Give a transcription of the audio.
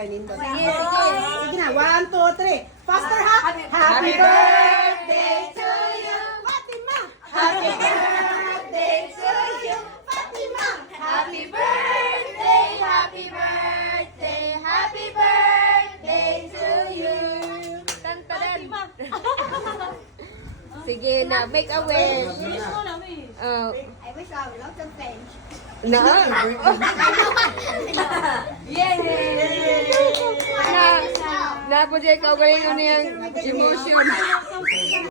kay Nindo. Sige na, 1, 2, 3. Faster ha! Happy birthday to you, Fatima! Happy birthday to you, Fatima! Happy birthday, happy birthday, happy birthday to you. Tantaran. Sige na, make a wish. Oh. I wish I would love to finish. Na. Yay! Na po dyan, kaugaling ko niyang emotion.